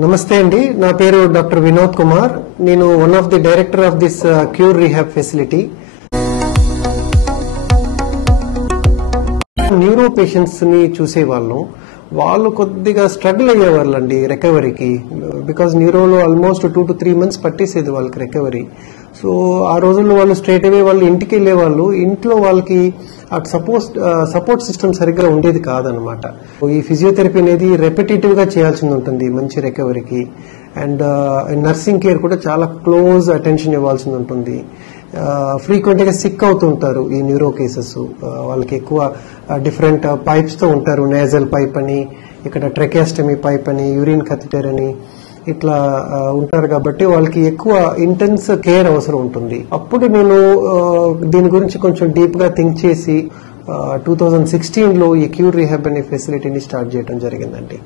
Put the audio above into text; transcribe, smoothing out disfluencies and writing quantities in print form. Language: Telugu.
నమస్తే అండి. నా పేరు డాక్టర్ వినోద్ కుమార్. నేను one of the director of this cure rehab facility. Neuro patients ని చూసేవాళ్ళం. వాళ్ళు కొద్దిగా స్ట్రగుల్ అయ్యేవాళ్ళండి రికవరీకి. బికాస్ న్యూరోలో ఆల్మోస్ట్ 2 to 3 months పట్టేసేది వాళ్ళకి రికవరీ. సో ఆ రోజుల్లో వాళ్ళు స్ట్రైట్ అవే వాళ్ళు ఇంటికి వెళ్లేవాళ్ళు. ఇంట్లో వాళ్ళకి సపోర్ట్ సిస్టమ్ సరిగ్గా ఉండేది కాదనమాట. ఈ ఫిజియోథెరపీ అనేది రెపిటేటివ్ గా చేయాల్సి ఉంటుంది మంచి రికవరీకి. అండ్ నర్సింగ్ కేర్ కూడా చాలా క్లోజ్ అటెన్షన్ ఇవ్వాల్సి ఉంటుంది. ఫ్రీక్వెంట్ గా సిక్ అవుతుంటారు ఈ న్యూరో కేసెస్. వాళ్ళకి ఎక్కువ డిఫరెంట్ పైప్స్ తో ఉంటారు. నేజల్ పైప్ అని, ఇక్కడ ట్రెకియాస్టమీ పైప్ అని, యూరిన్ కథెటర్ అని, ఇట్లా ఉంటారు. కాబట్టి వాళ్ళకి ఎక్కువ ఇంటెన్స్ కేర్ అవసరం ఉంటుంది. అప్పుడు నేను దీని గురించి కొంచెం డీప్ గా థింక్ చేసి 2016లో ఈ క్యూర్ రీహాబ్ అనే ఫెసిలిటీని స్టార్ట్ చేయడం జరిగిందండి.